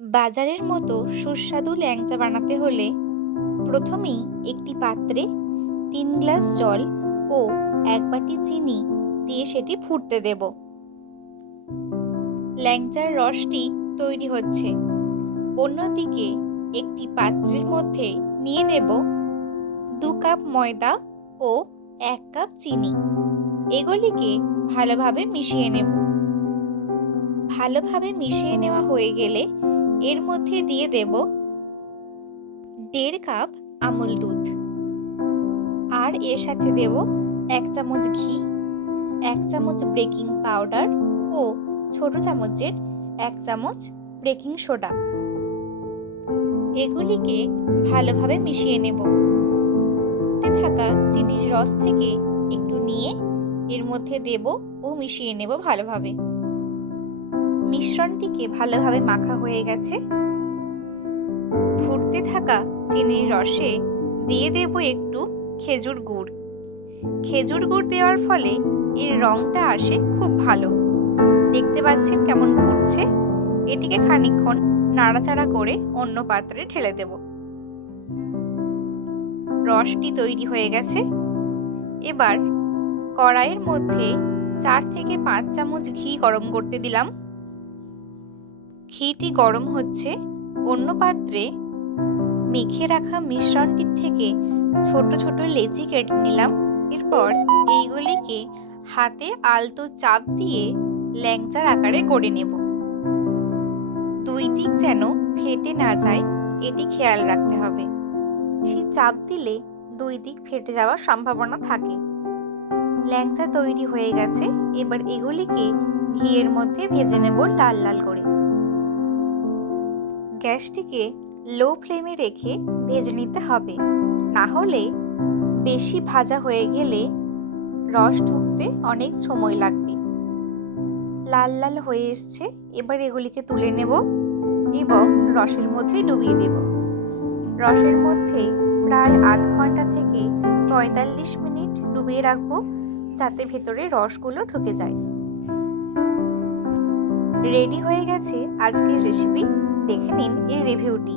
বাজারের মতো সুস্বাদু ল্যাংচা বানাতে হলে প্রথমেই একটি পাত্রে 3 গ্লাস জল ও 1 বাটি চিনি দিয়ে সেটি ফুটতে দেব। ল্যাংচার রসটি তৈরি হচ্ছে। অন্যদিকে একটি পাত্রের মধ্যে নিয়ে নেব 2 কাপ ময়দা ও 1 কাপ চিনি। এগুলিকে ভালোভাবে মিশিয়ে নেব। ভালোভাবে মিশিয়ে নেওয়া হয়ে গেলে এর মধ্যে দিয়ে দেব 1.5 কাপ আমুল দুধ, আর এর সাথে দেব 1 চামচ ঘি, 1 চামচ বেকিং পাউডার ও ছোট চামচের 1 চামচ বেকিং সোডা। এগুলিকে ভালোভাবে মিশিয়ে নেব। থাকা চিনির রস থেকে একটু নিয়ে এর মধ্যে দেব ও মিশিয়ে নেব ভালোভাবে। মিশ্রণটিকে ভালোভাবে মাখা হয়ে গেছে। ফুটতে থাকা চিনির রসে দিয়ে দেব একটু খেজুর গুড়। খেজুর গুড় দেওয়ার ফলে এর রংটা আসে খুব ভালো। দেখতে পাচ্ছেন কেমন ফুটছে। এটিকে খানিকক্ষণ নাড়াচাড়া করে অন্য পাত্রে ঢেলে দেব। রসটি তৈরি হয়ে গেছে। এবার কড়াইয়ের মধ্যে 4 থেকে 5 চামচ ঘি গরম করতে দিলাম। ঘিটি গরম হচ্ছে। অন্য পাত্রে মেখে রাখা মিশ্রণটির থেকে ছোট ছোট লেচি কেটে নিলাম। এরপর এইগুলিকে হাতে আলতো চাপ দিয়ে ল্যাংচার আকারে গড়ে নেব। দুই দিক যেন ফেটে না যায় এটি খেয়াল রাখতে হবে। সেই চাপ দিলে দুই দিক ফেটে যাওয়ার সম্ভাবনা থাকে। ল্যাংচা তৈরি হয়ে গেছে। এবার এগুলিকে ঘিয়ের মধ্যে ভেজে নেব লাল লাল করে। গ্যাসটিকে লো ফ্লেমে রেখে ভেজে নিতে হবে, না হলে বেশি ভাজা হয়ে গেলে রস ঢুকতে অনেক সময় লাগবে। লাল লাল হয়ে এসছে। এবার এগুলিকে তুলে নেব এবং রসের মধ্যে ডুবিয়ে দেব। রসের মধ্যে প্রায় আধ ঘন্টা থেকে 45 মিনিট ডুবিয়ে রাখবো, যাতে ভেতরে রসগুলো ঢুকে যায়। রেডি হয়ে গেছে আজকের রেসিপি। দেখে নিন এর রিভিউটি।